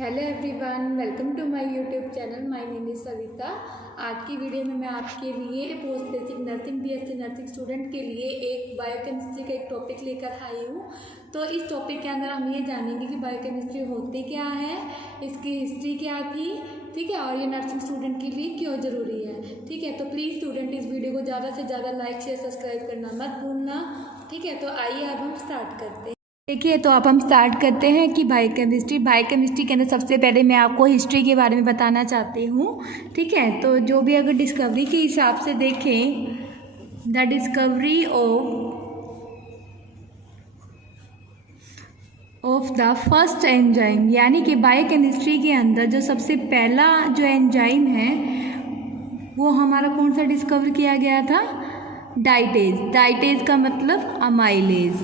Hello everyone, welcome to my YouTube channel. My name is Savita. आज की video में मैं आपके लिए post basic nursing BSc nursing student के लिए एक बायोकेमिस्ट्री का एक टॉपिक लेकर आई हूँ। तो इस टॉपिक के अंदर हम ये जानेंगे कि बायोकेमिस्ट्री होती क्या है, इसकी हिस्ट्री क्या थी, ठीक है, और ये नर्सिंग स्टूडेंट के लिए क्यों ज़रूरी है, ठीक है। तो प्लीज़ स्टूडेंट इस वीडियो को ज़्यादा से ज़्यादा लाइक शेयर सब्सक्राइब करना मत भूलना, ठीक है। तो आइए अब हम स्टार्ट करते हैं। देखिए, तो अब हम स्टार्ट करते हैं कि बायोकेमिस्ट्री के अंदर सबसे पहले मैं आपको हिस्ट्री के बारे में बताना चाहती हूँ, ठीक है। तो जो भी अगर डिस्कवरी के हिसाब से देखें, the discovery of the first enzyme, यानी कि बायोकेमिस्ट्री के अंदर जो सबसे पहला जो एंजाइम है वो हमारा कौन सा डिस्कवर किया गया था? डाइटेज का मतलब अमाइलेज,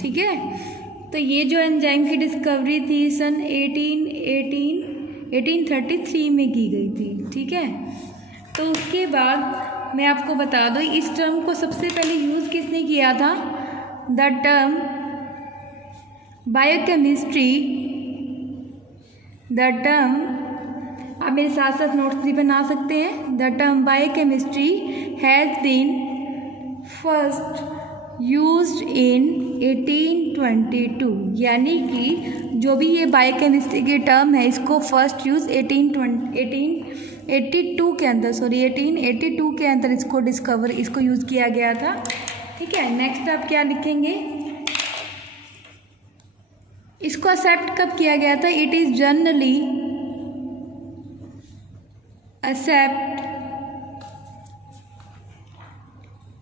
ठीक है। तो ये जो एंजाइम की डिस्कवरी थी सन 1833 में की गई थी, ठीक है। तो उसके बाद मैं आपको बता दूँ, इस टर्म को सबसे पहले यूज़ किसने किया था? द टर्म बायोकेमिस्ट्री, आप मेरे साथ साथ नोट्स भी बना सकते हैं। The term biochemistry has been first used in 1822, यानी कि जो भी ये बायोकेमिस्ट्री के टर्म है इसको फर्स्ट यूज़ 1882 के अंदर इसको यूज़ किया गया था, ठीक है। नेक्स्ट आप क्या लिखेंगे? इसको एक्सेप्ट कब किया गया था? It is generally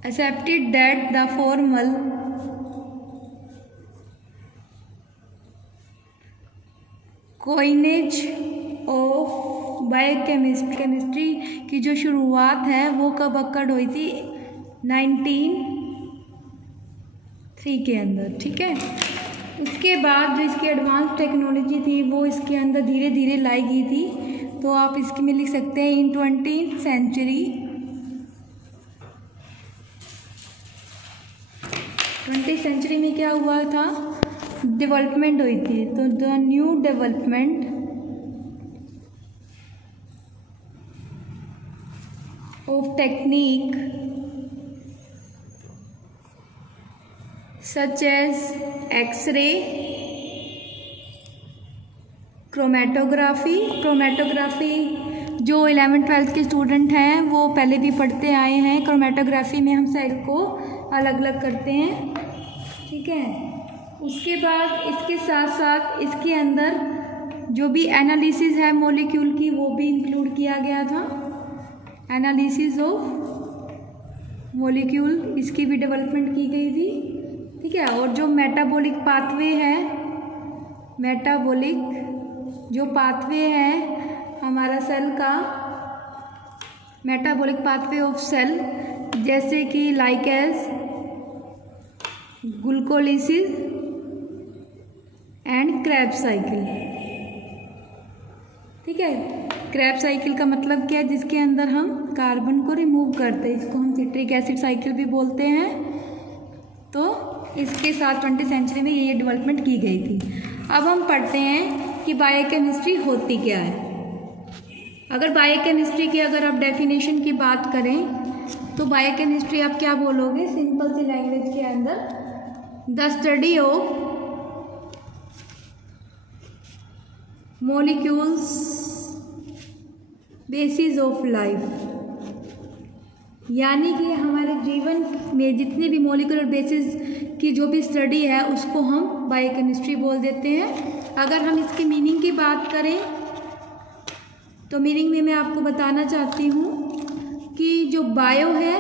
accepted that the formal coinage of biochemistry की जो शुरुआत है वो कब अक्कड़ हुई थी? 1903 के अंदर, ठीक है। उसके बाद जो इसकी एडवांस टेक्नोलॉजी थी वो इसके अंदर धीरे धीरे लाई गई थी। तो आप इसके में लिख सकते हैं इन 20th सेंचुरी में क्या हुआ था? डेवलपमेंट हुई थी। तो the new development of technique such as X-ray, chromatography जो 11th-12th के स्टूडेंट हैं वो पहले भी पढ़ते आए हैं। क्रोमेटोग्राफी में हम सेल को अलग अलग करते हैं, ठीक है। उसके बाद इसके साथ साथ इसके अंदर जो भी एनालिसिस है मॉलिक्यूल की वो भी इंक्लूड किया गया था। एनालिसिस ऑफ मॉलिक्यूल, इसकी भी डेवलपमेंट की गई थी, ठीक है। और जो मेटाबॉलिक पाथवे है हमारा सेल का, मेटाबॉलिक पाथवे ऑफ सेल, जैसे कि लाइकेज, ग्लूकोलिसिस एंड क्रेब्स साइकिल, ठीक है। क्रेब्स साइकिल का मतलब क्या है? जिसके अंदर हम कार्बन को रिमूव करते हैं, इसको हम सिट्रिक एसिड साइकिल भी बोलते हैं। तो इसके साथ 20th सेंचुरी में ये डेवलपमेंट की गई थी। अब हम पढ़ते हैं कि बायोकेमिस्ट्री होती क्या है। अगर बायोकेमिस्ट्री की अगर आप डेफिनेशन की बात करें तो बायोकेमिस्ट्री आप क्या बोलोगे सिंपल सी लैंग्वेज के अंदर? The study of molecules basis of life, यानी कि हमारे जीवन में जितने भी मॉलिक्यूलर बेसिस की जो भी स्टडी है उसको हम बायोकेमिस्ट्री बोल देते हैं। अगर हम इसकी मीनिंग की बात करें तो मीनिंग में मैं आपको बताना चाहती हूँ कि जो बायो है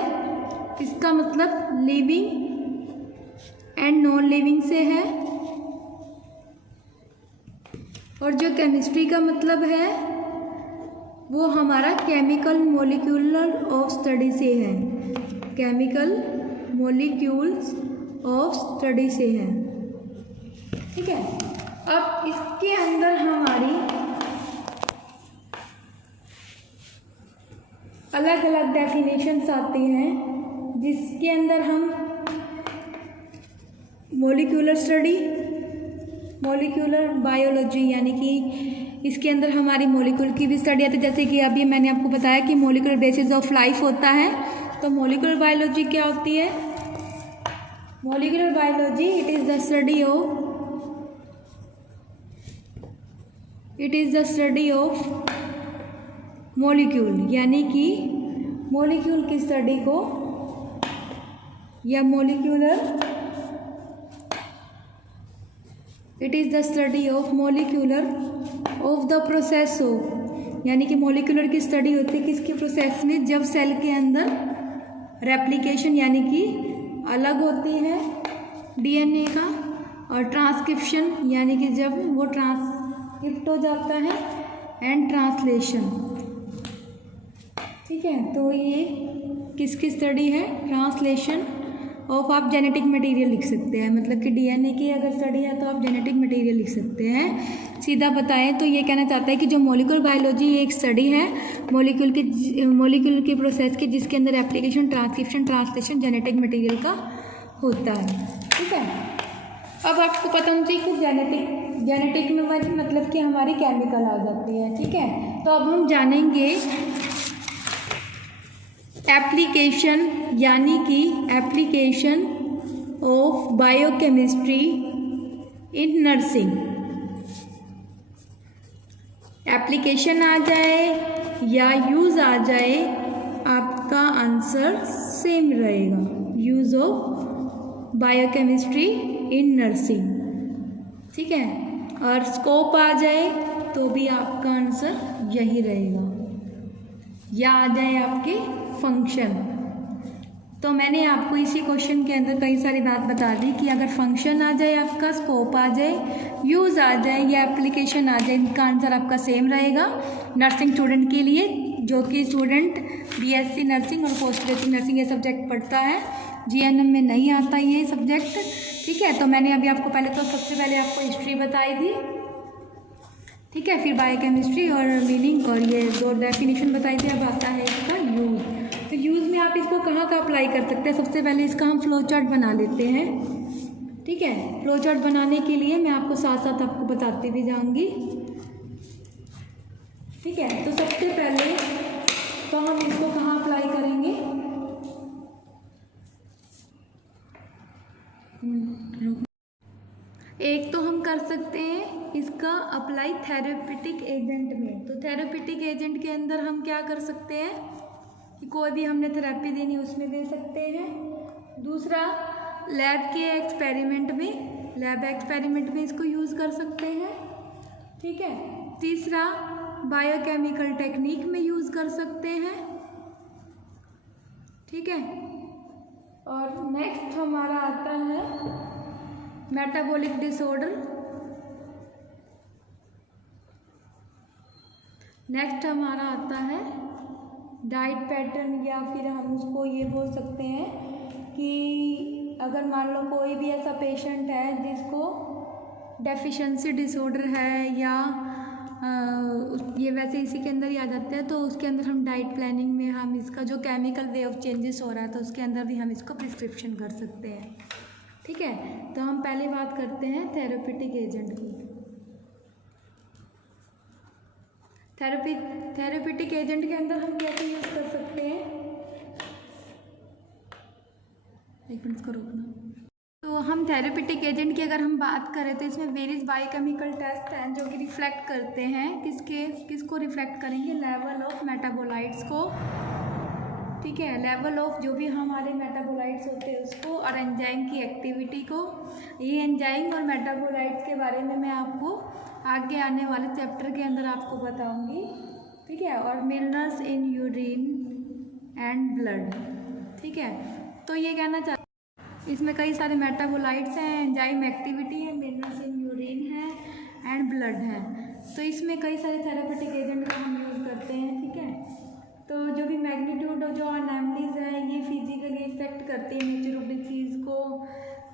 इसका मतलब लिविंग एंड नॉन लिविंग से है, और जो केमिस्ट्री का मतलब है वो हमारा केमिकल मॉलिक्यूलर ऑफ स्टडी से है, केमिकल मॉलिक्यूल्स ऑफ स्टडी से है, ठीक है। अब इसके अंदर हमारी अलग अलग डेफिनेशंस आती हैं, जिसके अंदर हम मॉलिक्यूलर स्टडी, मॉलिक्यूलर बायोलॉजी यानी कि इसके अंदर हमारी मॉलिक्यूल की भी स्टडी आती है, जैसे कि अभी मैंने आपको बताया कि मॉलिक्यूलर बेसिस ऑफ लाइफ होता है। तो मॉलिक्यूलर बायोलॉजी क्या होती है? Molecular biology it is the study of molecule, यानी कि मॉलिक्यूल की स्टडी को, या it is the study of molecular of the process of, यानी कि मॉलिक्यूलर की स्टडी होती है किसके प्रोसेस में, जब सेल के अंदर रेप्लिकेशन यानी कि अलग होती है डीएनए का, और ट्रांसक्रिप्शन यानी कि जब वो ट्रांसक्रिप्ट हो जाता है, एंड ट्रांसलेशन। ठीक है, तो ये किसकी स्टडी है? ट्रांसलेशन ऑफ, आप जेनेटिक मटेरियल लिख सकते हैं, मतलब कि डीएनए की अगर स्टडी है तो आप जेनेटिक मटेरियल लिख सकते हैं। सीधा बताएं तो ये कहना चाहता है कि जो मॉलिक्यूलर बायोलॉजी ये एक स्टडी है मॉलिक्यूल के प्रोसेस की, जिसके अंदर application, transcription, translation genetic material का होता है। ठीक है, अब आपको पता होना चाहिए कि जेनेटिक में मतलब कि हमारी केमिकल आ जाती है। ठीक है, तो अब हम जानेंगे एप्लीकेशन, यानी कि application of biochemistry in nursing. Application आ जाए या यूज़ आ जाए, आपका आंसर सेम रहेगा, use of biochemistry in nursing. ठीक है, और स्कोप आ जाए तो भी आपका आंसर यही रहेगा, या आ जाए आपके फंक्शन। तो मैंने आपको इसी क्वेश्चन के अंदर कई सारी बात बता दी कि अगर फंक्शन आ जाए, आपका स्कोप आ जाए, यूज़ आ जाए या एप्लीकेशन आ जाए, इनका आंसर आपका सेम रहेगा नर्सिंग स्टूडेंट के लिए, जो कि स्टूडेंट बीएससी नर्सिंग और पोस्ट ग्रेजुएट नर्सिंग ये सब्जेक्ट पढ़ता है। जीएनएम में नहीं आता ये सब्जेक्ट। ठीक है, तो मैंने अभी आपको सबसे पहले आपको हिस्ट्री बताई थी। ठीक है, फिर बायोकेमिस्ट्री और मीनिंग और ये दो डेफिनेशन बताई थी। अब आता है इसका यूज़। तो यूज़ में आप इसको कहाँ अप्लाई कर सकते हैं? सबसे पहले इसका हम फ्लो चार्ट बना लेते हैं। ठीक है, फ्लो चार्ट बनाने के लिए मैं आपको साथ साथ आपको बताती भी जाऊँगी। ठीक है, तो सबसे पहले तो हम इसको कहाँ अप्लाई करेंगे? एक तो हम कर सकते हैं इसका अप्लाई थेरेपेटिक एजेंट में। तो थेरेपेटिक एजेंट के अंदर हम क्या कर सकते हैं कि कोई भी हमने थेरेपी देनी उसमें दे सकते हैं। दूसरा, लैब एक्सपेरिमेंट में इसको यूज़ कर सकते हैं। ठीक है, तीसरा, बायोकेमिकल टेक्निक में यूज़ कर सकते हैं। ठीक है, और नेक्स्ट हमारा आता है मेटाबॉलिक डिसऑर्डर। नेक्स्ट हमारा आता है डाइट पैटर्न, या फिर हम उसको ये बोल सकते हैं कि अगर मान लो कोई भी ऐसा पेशेंट है जिसको डेफिशिएंसी डिसऑर्डर है, या ये वैसे इसी के अंदर ही आ जाता है, तो उसके अंदर हम डाइट प्लानिंग में हम इसका जो केमिकल वे ऑफ चेंजेस हो रहा है तो उसके अंदर भी हम इसको प्रिस्क्रिप्शन कर सकते हैं। ठीक है, तो हम पहले बात करते हैं थेरेपेटिक एजेंट की। थेरेपेटिक एजेंट के अंदर हम कैसे यूज़ कर सकते हैं? एक मिनट को रोकना। तो हम थेरेपेटिक एजेंट की अगर हम बात करें तो इसमें वेरियस बायोकेमिकल टेस्ट हैं जो कि रिफ्लेक्ट करते हैं किसको रिफ्लेक्ट करेंगे? लेवल ऑफ मेटाबोलाइट्स को। ठीक है, लेवल ऑफ जो भी हमारे मेटाबोलाइट्स होते हैं उसको, और एंजाइम की एक्टिविटी को। ये एंजाइम और मेटाबोलाइट्स के बारे में मैं आपको आगे आने वाले चैप्टर के अंदर आपको बताऊंगी। ठीक है, और minerals in urine and blood. ठीक है, तो ये कहना चाहते इसमें कई सारे मेटाबोलाइट्स हैं, एंजाइम एक्टिविटी है, मिनरल्स इन यूरिन है एंड ब्लड है। तो इसमें कई सारे थेरेपेटिक एजेंट का हम यूज़ करते हैं। ठीक है, तो जो भी मैग्नीट्यूड और जो अनैमलीज है ये फिजिकली इफेक्ट करती है नेचर ऑफ डिसीज़ को।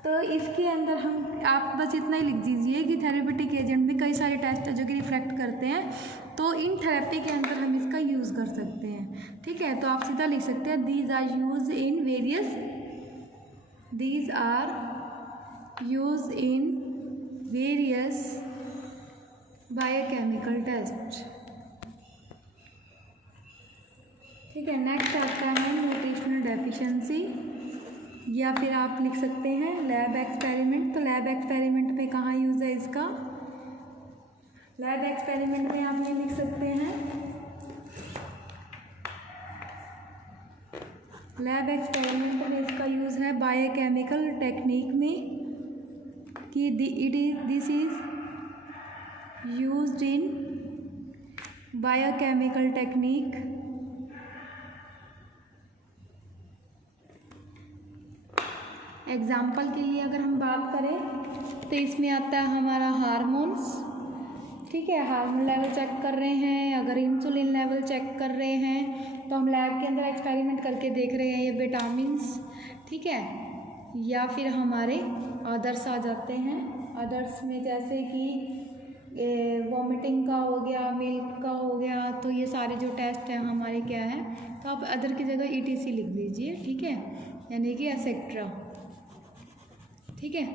तो इसके अंदर हम आप बस इतना ही लिख दीजिए कि थेरेपेटिक एजेंट में कई सारे टेस्ट है जो कि रिफ्लेक्ट करते हैं, तो इन थेरेपी के अंदर हम इसका यूज़ कर सकते हैं। ठीक है, तो आप सीधा लिख सकते हैं these are use in various biochemical test. ठीक है, नेक्स्ट आता है न्यूट्रिशनल डेफिशिएंसी, या फिर आप लिख सकते हैं लैब एक्सपेरिमेंट। तो लैब एक्सपेरिमेंट में कहाँ यूज़ है इसका? लैब एक्सपेरिमेंट में आप ये लिख सकते हैं, लैब एक्सपेरिमेंट में इसका यूज़ है बायोकेमिकल टेक्निक में, कि this is used in biochemical technique example के लिए अगर हम बात करें तो इसमें आता है हमारा हार्मोन्स। ठीक है, हार्मोन लेवल चेक कर रहे हैं, अगर इंसुलिन लेवल चेक कर रहे हैं तो हम लैब के अंदर एक्सपेरिमेंट करके देख रहे हैं ये विटामिन्स। ठीक है, या फिर हमारे अदर्स आ जाते हैं। अदर्स में जैसे कि वॉमिटिंग का हो गया, मिल्क का हो गया, तो ये सारे जो टेस्ट हैं हमारे क्या है, तो आप अदर की जगह ETC लिख दीजिए। ठीक है, यानी कि एक्सेट्रा। ठीक है,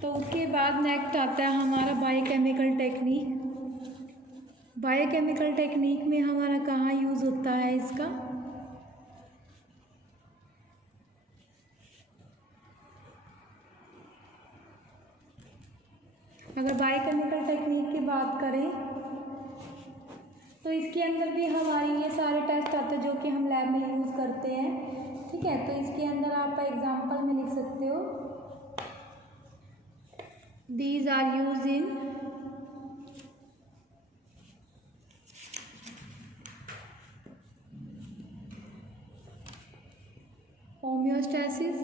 तो उसके बाद नेक्स्ट आता है हमारा बायोकेमिकल टेक्निक। बायोकेमिकल टेक्निक में हमारा कहाँ यूज़ होता है इसका? अगर बायोकेमिकल टेक्निक की बात करें तो इसके अंदर भी हमारी ये सारे टेस्ट आते हैं जो कि हम लैब में यूज़ करते हैं। ठीक है, तो इसके अंदर आप एग्जांपल में लिख सकते हो, these are used in homeostasis.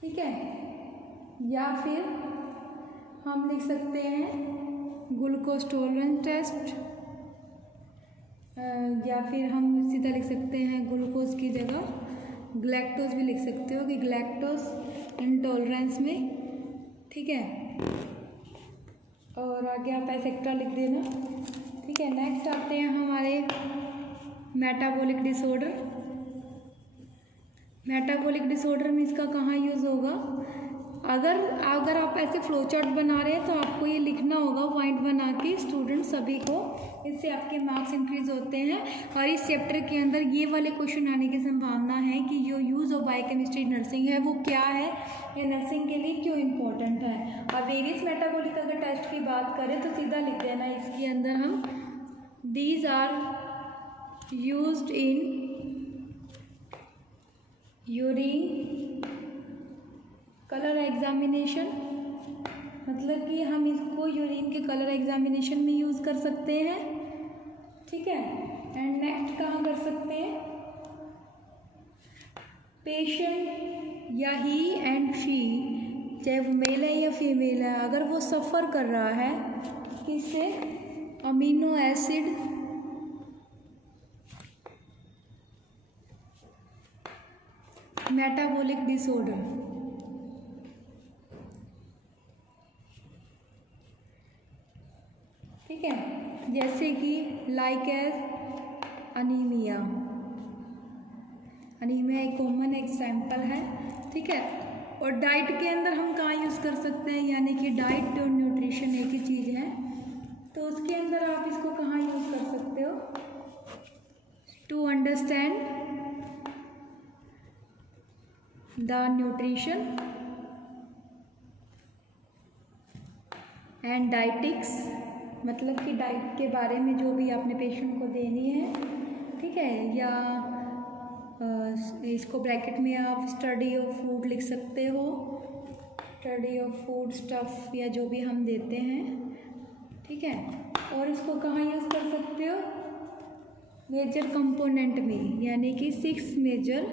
ठीक है, या फिर हम लिख सकते हैं ग्लूकोज टॉलरेंस टेस्ट, या फिर हम सीधा लिख सकते हैं ग्लूकोज की जगह ग्लैक्टोज भी लिख सकते हो कि ग्लैक्टोज इंटॉलरेंस में। ठीक है, और आगे आप एक्सेट्रा लिख देना। ठीक है, नेक्स्ट आते हैं हमारे मेटाबॉलिक डिसऑर्डर। मेटाबॉलिक डिसऑर्डर में इसका कहाँ यूज़ होगा? अगर आप ऐसे फ्लो चार्ट बना रहे हैं तो आपको ये लिखना होगा पॉइंट बना के स्टूडेंट सभी को, इससे आपके मार्क्स इंक्रीज होते हैं। और इस चैप्टर के अंदर ये वाले क्वेश्चन आने की संभावना है कि जो यूज़ ऑफ बायोकेमिस्ट्री नर्सिंग है वो क्या है, ये नर्सिंग के लिए क्यों इम्पोर्टेंट है। और वेरियस मेटाबॉलिक अगर टेस्ट की बात करें तो सीधा लिख देना इसके अंदर हम, these are used in urine colour examination, मतलब कि हम इसको यूरिन के कलर एग्जामिनेशन में यूज़ कर सकते हैं। ठीक है, एंड नेक्स्ट कहाँ कर सकते हैं? पेशेंट या ही एंड शी, चाहे वो मेल है या फीमेल है, अगर वो सफ़र कर रहा है किससे? Amino acid metabolic disorder. ठीक है, जैसे कि लाइक एज अनीमिया। अनीमिया एक कॉमन एग्जाम्पल है। ठीक है, और डाइट के अंदर हम कहाँ यूज़ कर सकते हैं, यानी कि डाइट और न्यूट्रिशन एक ही चीज़ है, तो उसके अंदर आप इसको कहाँ यूज़ कर सकते हो? To understand the nutrition and dietetics, मतलब कि डाइट के बारे में जो भी आपने पेशेंट को देनी है। ठीक है, या इसको ब्रैकेट में आप स्टडी ऑफ फूड लिख सकते हो, स्टडी ऑफ फूड स्टफ या जो भी हम देते हैं। ठीक है, और इसको कहाँ यूज़ कर सकते हो? मेजर कंपोनेंट में, यानी कि 6 मेजर।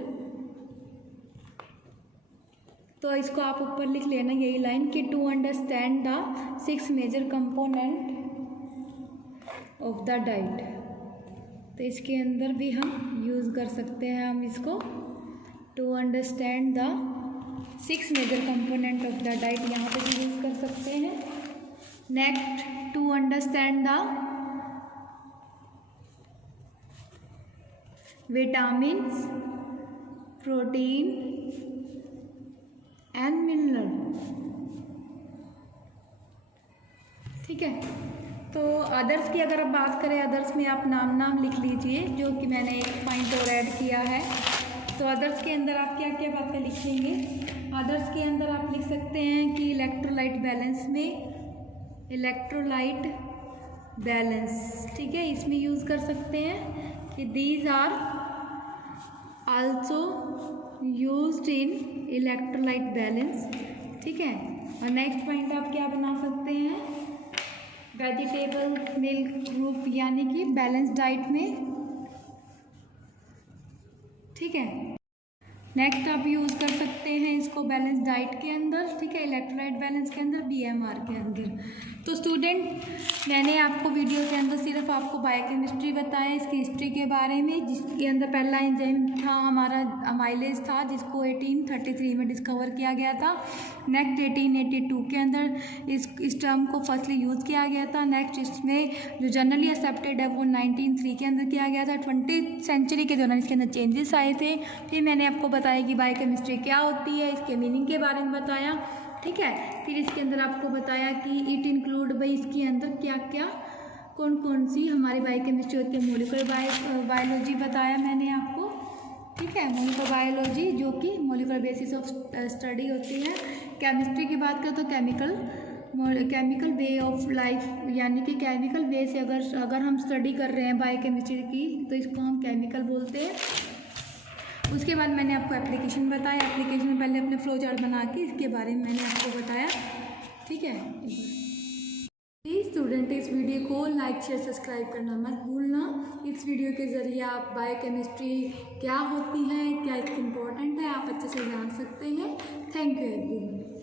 तो इसको आप ऊपर लिख लेना यही लाइन कि to understand the 6 major component of the diet. तो इसके अंदर भी हम यूज़ कर सकते हैं हम इसको, to understand the 6 major component of the diet, यहाँ पे भी यूज़ कर सकते हैं। Next, to understand the vitamins, protein and mineral. ठीक ठीक है। तो अदर्स की अगर आप बात करें, अदर्स में आप नाम लिख लीजिए, जो कि मैंने एक पॉइंट और ऐड किया है। तो अदर्स के अंदर आप क्या क्या बातें लिखेंगे? अदर्स के अंदर आप लिख सकते हैं कि इलेक्ट्रोलाइट बैलेंस में इलेक्ट्रोलाइट बैलेंस, ठीक है, इसमें यूज़ कर सकते हैं कि these are also used in electrolyte balance, ठीक है। और नेक्स्ट पॉइंट आप क्या बना सकते हैं? वेजिटेबल मिल्क ग्रुप यानी कि बैलेंस डाइट में, ठीक है। नेक्स्ट आप यूज़ कर सकते हैं इसको बैलेंस डाइट के अंदर, ठीक है, इलेक्ट्रोलाइट बैलेंस के अंदर, BMR के अंदर। तो स्टूडेंट, मैंने आपको वीडियो के अंदर सिर्फ आपको बायोकेमिस्ट्री बताया, इसकी हिस्ट्री के बारे में, जिसके अंदर पहला एंजाइम था हमारा अमाइलेज था, जिसको 1833 में डिस्कवर किया गया था। नेक्स्ट 1882 के अंदर इस टर्म को फर्स्टली यूज़ किया गया था। नेक्स्ट इसमें जो जनरली एक्सेप्टेड है वो 1903 के अंदर किया गया था। 20th सेंचुरी के दौरान इसके अंदर चेंजेस आए थे। फिर मैंने आपको बताया कि बायोकेमिस्ट्री क्या होती है, इसके मीनिंग के बारे में बताया, ठीक है। फिर इसके अंदर आपको बताया कि इट इंक्लूड भाई इसके अंदर क्या क्या कौन कौन सी हमारी बायोकेमिस्ट्री होती है। मॉलिक्यूलर बायोलॉजी बताया मैंने आपको, ठीक है, मॉलिक्यूलर बायोलॉजी जो कि मॉलिक्यूलर बेसिस ऑफ स्टडी होती है। केमिस्ट्री की बात करें तो केमिकल वे ऑफ लाइफ, यानी कि केमिकल वे से अगर हम स्टडी कर रहे हैं बायोकेमिस्ट्री की तो इसको हम केमिकल बोलते हैं। उसके बाद मैंने आपको एप्लीकेशन बताया। एप्लीकेशन में पहले अपने फ्लो चार्ट बना के इसके बारे में मैंने आपको बताया, ठीक है। प्लीज़ स्टूडेंट, इस वीडियो को लाइक शेयर सब्सक्राइब करना मत भूलना। इस वीडियो के ज़रिए आप बायोकेमिस्ट्री क्या होती है, क्या इम्पोर्टेंट है, आप अच्छे से जान सकते हैं। Thank you everyone.